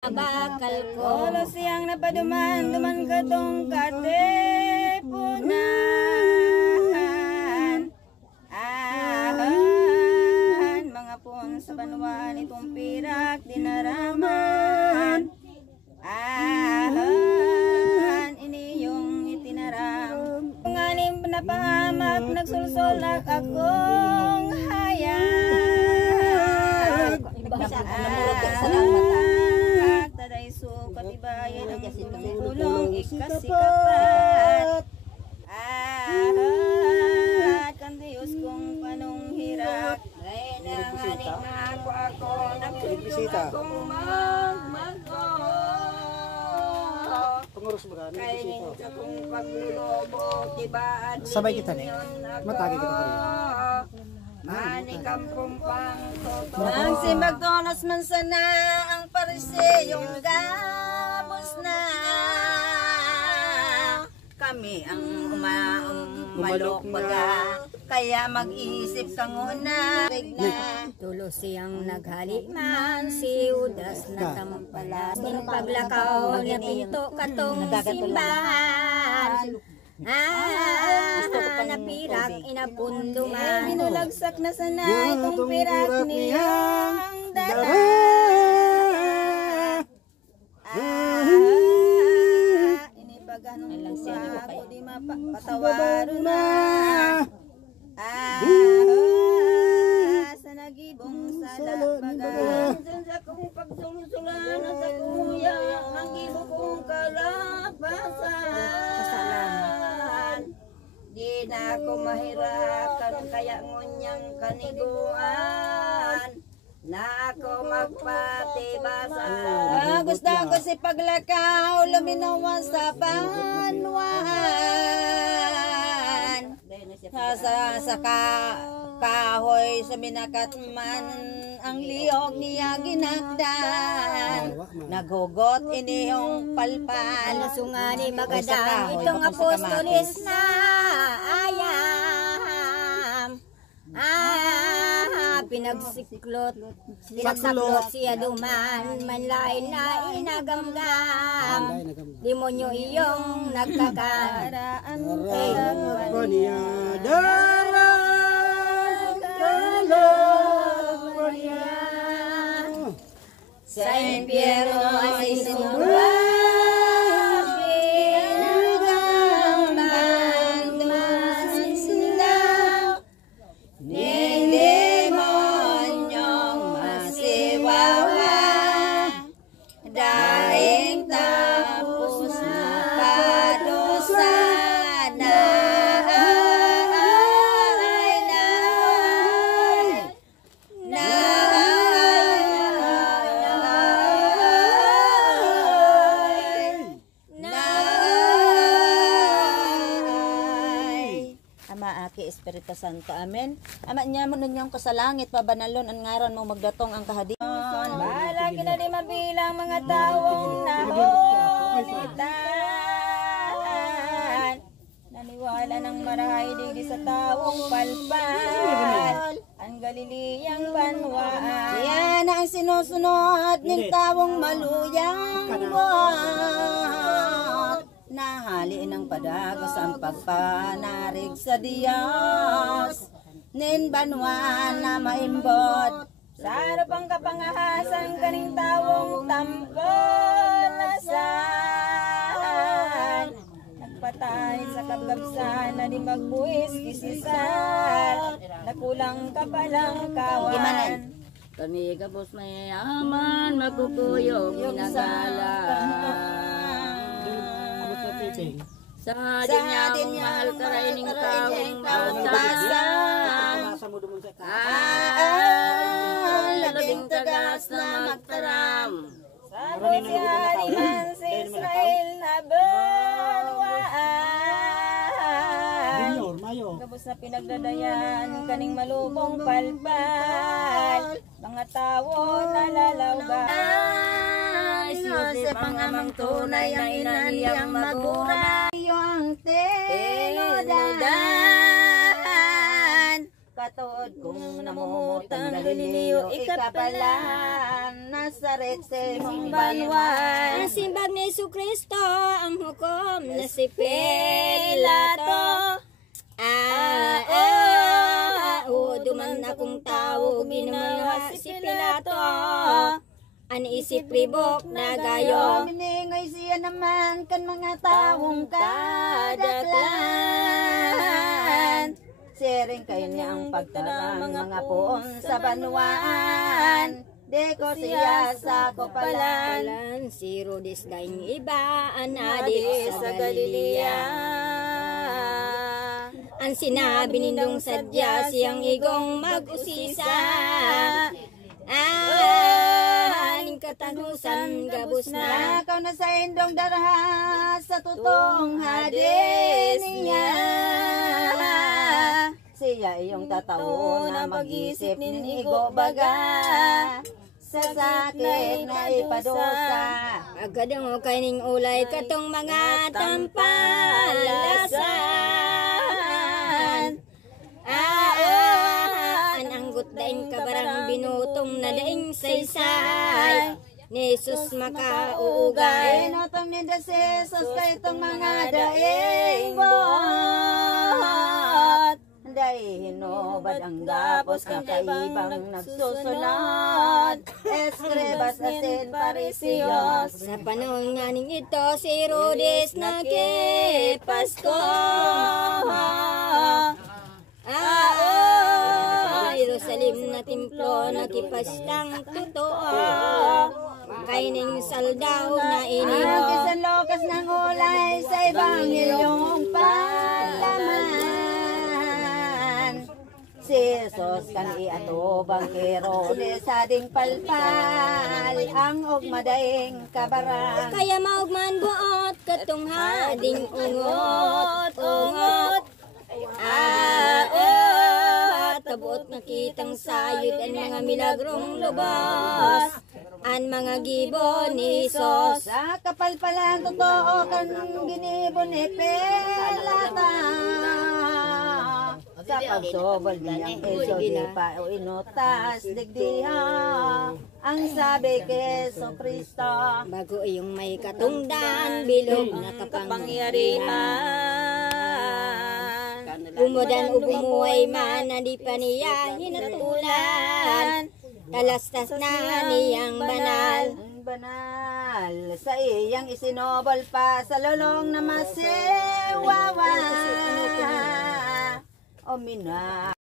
Bakal ko Olo siyang napaduman, duman katong katepunan. Ahan, mga pon sa banwan itong pirak dinaraman. Ahan, ini yung itinaram. Kung anim napahamak, nagsulsolak akong hayag. Taday so katibayan ang tulong ikasikapat. Kan Diyos kung panong hirak. Ay nanganing na ako nagtulong akong magmago. Pangurus ba gani? Kainin akong paglulubo tibaan. Sabay kita ni. Matagi kita pa rin. Mani kampong pang toto. Nang simbagdonas man sana ang parisi yung gamos na. Kami ang umalok baga. Kaya mag-isip kang una. tulo siyang naghaliman si Udas na tampalas ng paglakaw niya pinto katong simbahan. Napirak inapundungan. Binulagsak na sana itong pirak niyang dala. Inibaganong lupa ako di mapatawaro na. Sa nagibong salabagan. Sa kong pagsulsulan sa kuya ang ibo kong kalapasan. Di na ako mahirapan kaya ngunyang kaniguan na ako magpatibasan. Gusto ko si paglakaw luminawan sa banwan. Sa kahoy sa minakat man ang liog niya ginagdan. Naghugot iniyong palpal. Sungani magadang itong apostolis na ayam. Pinagsaklot siya duman manlain na inagamgam. Demonyo iyong nagkakaraan kay sa impyerno ay sinulat. Espiritu Santo. Amen. Ama niya mo ninyong kasalangit, pabanalon ang ngaran mo magdatong ang kahadian. Bahala na di mabilang mga tawong nahulitan. Naniwala ng marahay di sa tawong palpal. Ang Galileyang banwaan. Yan ang sinusunod ng tawong maluyang buhat. Nahali ng padagos ang pagpanarig sa Diyos. Nin banwan na maimbot. Sa arapang kapangahasan kaning tawong tampolasan. Nagpatay sa kabgabsan na di magbuwis kisisal. Nakulang kapalang kawan. kami kapos mayaman magkukuyog ginagalang. Sa din niyang mahal karaining tawong basan. Labing tagas na magtaram. Sa Hariman sa Israel na banwaan. Gabos na pinagdadayan kaning malubong palpal. Mga tawo nalalawgan. Sa pangamang tunay ang inaniyang magura. Yung tenodan katuod kung namumutang Galileo, ikapalan, Nazaret sa imong banwan. Ang simbag ni Jesucristo, ang hukom na si Pilato. Duman akong tao, binuha si Pilato. Ani isip ribok na gayo. Miningay siya naman kan mga taong kadaklan. Sering kayo niya ang pagtarang mga puon sa banwaan. Di ko siya sa kopalan. Si Rodis daing iba, anadik sa Galilea. Ang sinabi nindong sadya siyang igong mag-usisa. Aning katanusan gabus na. Nakaw na sa indong darha sa tutong hadin niya. Siya iyong tatawo na mag-isip ninigo baga sa sakit na ipadusa. Agad mo kaining ulay katong mga tampalasan. Ananggot daing kabarang binutong na daing saysay. Ni Jesus makauugay. Inotong ninda si Jesus kay itong mga daing bot. Dahil hinubad ang gapos ng kaibang nagsusunod. Eskribas asin parisiyos. Sa panahon nga ning ito si Herodes nakipasko. Jerusalem na templo nakipastang totoo. Kaining saldaw na ini. Ang isang lokas ng ulay sa Ebanghelyong palaman. Si Jesus kan iatubang kero ni sading palpal. Ang ugmadaing kabarang. Kaya maugman buot katong hading ungot. Tabuot nakitang sayod ang mga milagrong lubos. Ang mga gibo ni Jesus. Sa kapalpalan totoo kan ginibo ni Pilata. Sa pagsobol niyang Iso di pa o inutas digdiha. Ang sabi kay Jesucristo. Bago iyong may katungdan, bilog na kapangyarihan. Umudan o bumuhay man, hindi pa niya hinatulan. Talastas na niyang banal. Banal sa iyang isinobol pa sa lulong na masiwawa. O mina.